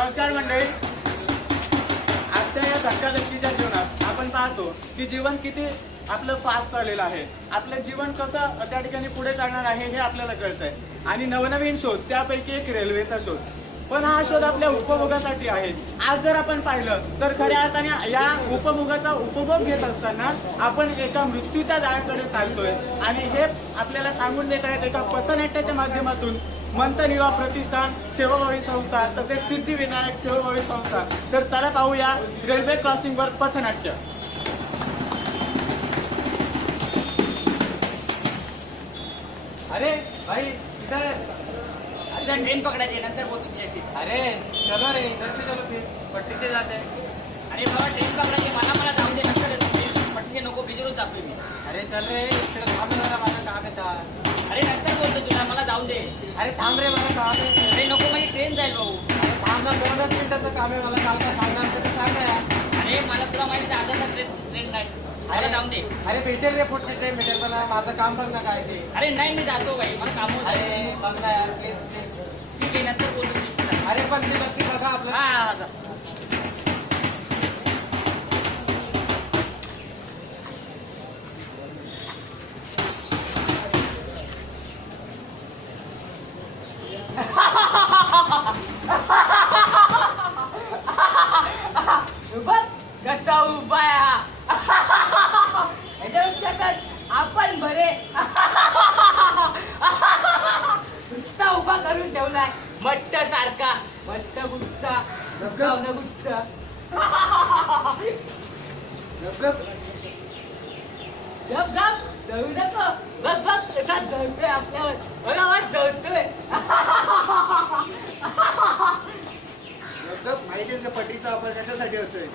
नमस्कार मंडळी. आजच्या या धक्काधक्कीच्या जीवनात आपण पाहतो की जीवन किती आपलं फास्ट चाललेलं आहे. आपलं जीवन कसं त्या ठिकाणी पुढे चालणार आहे हे आपल्याला कळतंय. आणि नवनवीन शोध, त्यापैकी एक रेल्वेचा शोध. पण हा शोध आपल्या उपभोगासाठी आहे. आज जर आपण पाहिलं तर खऱ्या अर्थाने या उपभोगाचा उपभोग घेत असताना आपण एका मृत्यूच्या जाळ्याकडे चालतोय. आणि हे आपल्याला सांगून देत आहेत एका पथनाट्याच्या माध्यमातून मंथन युवा प्रतिष्ठान, सेवाभावी संस्था तसेच सिद्धिविनायक सेवाभावी संस्था. तर चला पाहूया रेल्वे क्रॉसिंगवर पथनाट्य. अरे भाई इधर. अरे ट्रेन पकडायची नंतर बोलतो तुझ्याशी. अरे चलो रे, इधर से चलो फिर पट्टी से जाते हैं. अरे बाबा ट्रेन पकडायची, मला जाऊन दे नंतर पटके नको बिजरून जातोय मी. अरे चल रे, इकडे थांब रे, माझं काम आहे आता. अरे नंतर बोलतो तुला, मला जाऊन दे. अरे थांब रे, मला काम आहे. अरे नको, माझी ट्रेन जाईल भाऊ. अरे थांब ना, 2 मिनिटाचं काम आहे, मला काल का सांगणार तर सांग ना यार. अरे मला तुला माहिती आहे आता ट्रेन नाही, मला जाऊन दे. अरे भेटेल रे, पुढची ट्रेन भेटेल, पण माझं काम बघ ना काय ते. अरे नाही मी जातो भाई, मला काम होत आहे. अरे बघ ना यार, प्लीज. ठीक आहे नंतर बोलतो मी. अरे पण मी नक्की बघा आपलं. हा जा. बघ कसा उभा आहे हा. याच्यापेक्षा तर आपण बरे. नुसता उभा करून ठेवलाय मट्ट सारखा. मट्ट गुच्चा गुच्चा. गप गप जळू नको. बघ बघ कसा जळतोय आपल्यावर. बघा वाट जळतोय. माहिती आहे का पटरीचा वापर कशासाठी होतोय?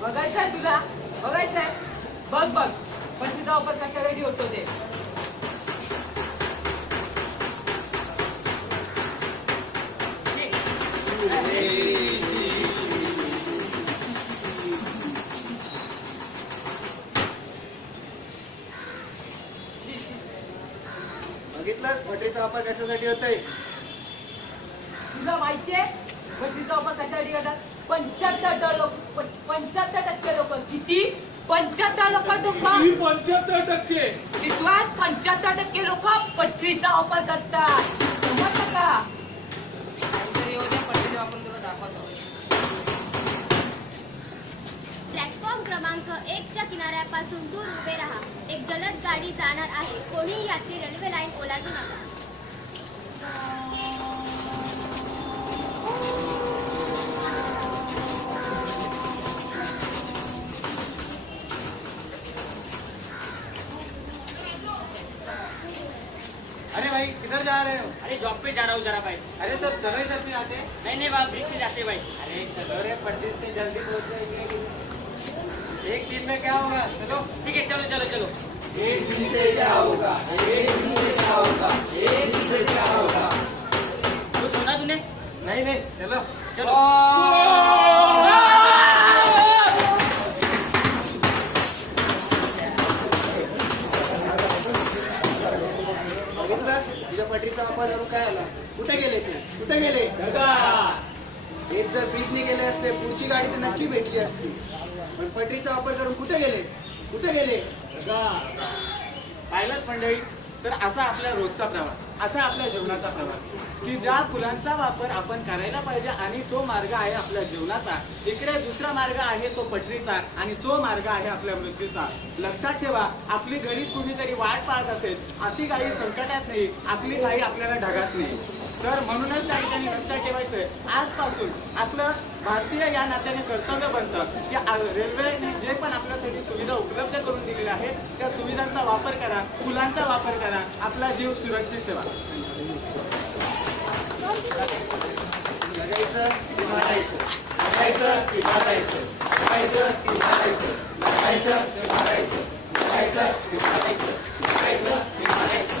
बघायचंय तुला, बघायचंय. बघ बघ पण तुझा वापर कशासाठी होतो ते. बघितलंस पटरीचा वापर कशासाठी होतोय? तुला माहितीये भट्टीचा वापर कशासाठी करतात? 75% लोक. किती? 75% लोक. 75%. विश्वात 75% लोक पटरीचा वापर करतात. समजलं का? नंतर येऊ द्या, पटरीचा वापर तुला दाखवतो. प्लॅटफॉर्म क्रमांक 1 च्या किनाऱ्यापासून दूर उभे राहा. एक जलद गाडी जाणार आहे. कोणीही यात्री रेल्वे लाईन ओलांडू नका. अरे भाई किधर जा रहे हो? अरे जॉब पे जा रहा हूँ जरा भाई. अरे तो चलो इधर से आते हैं. नहीं नहीं बाबा ब्रिज से जाते भाई. अरे चलो रे, पटरी से जल्दी पहुंच जाएंगे. एक दिन में क्या होगा? चलो. ठीक है चलो चलो चलो. एक दिन से क्या होगा? एक दिन से क्या होगा? एक दिन से क्या होगा? तो सुना तूने? नहीं नहीं, चलो चलो. बघितलं तुझ्या पटरीचा वापर करून काय आला? कुठे गेले ते? कुठे गेले? हेच जर ब्रिजने गेले असते पुढची गाडी तर नक्की भेटली असती. पण पटरीचा वापर करून कुठे गेले? कुठे गेले? पाहिलंच मंडळी, तर असा आपला रोजचा प्रवास, असा आपल्या जीवनाचा प्रवास की ज्या फुलांचा वापर आपण करायला पाहिजे आणि तो मार्ग आहे आपल्या जीवनाचा. इकडे दुसरा मार्ग आहे तो पटरीचा आणि तो मार्ग आहे आपल्या मृत्यूचा. लक्षात ठेवा, आपली घरी कुणीतरी वाट पाहत असेल. आपली गाडी संकटात नाही, आपली गाडी आपल्याला ढगात नाही. तर म्हणूनच त्या ठिकाणी लक्षात ठेवायचंय, आजपासून आपलं भारतीय या नात्याने कर्तव्य बनतं की रेल्वेने जे पण आपल्यासाठी सुविधा उपलब्ध करून दिलेल्या आहेत त्या सुविधांचा वापर करा, फुलांचा वापर करा, आपला जीव सुरक्षित ठेवा. जगायचं की मारायचं? जगायचं की मारायचं? जगायचं की मारायचं? जगायचं की मारायचं? जगायचं की मारायचं? जगायचं की मारायचं?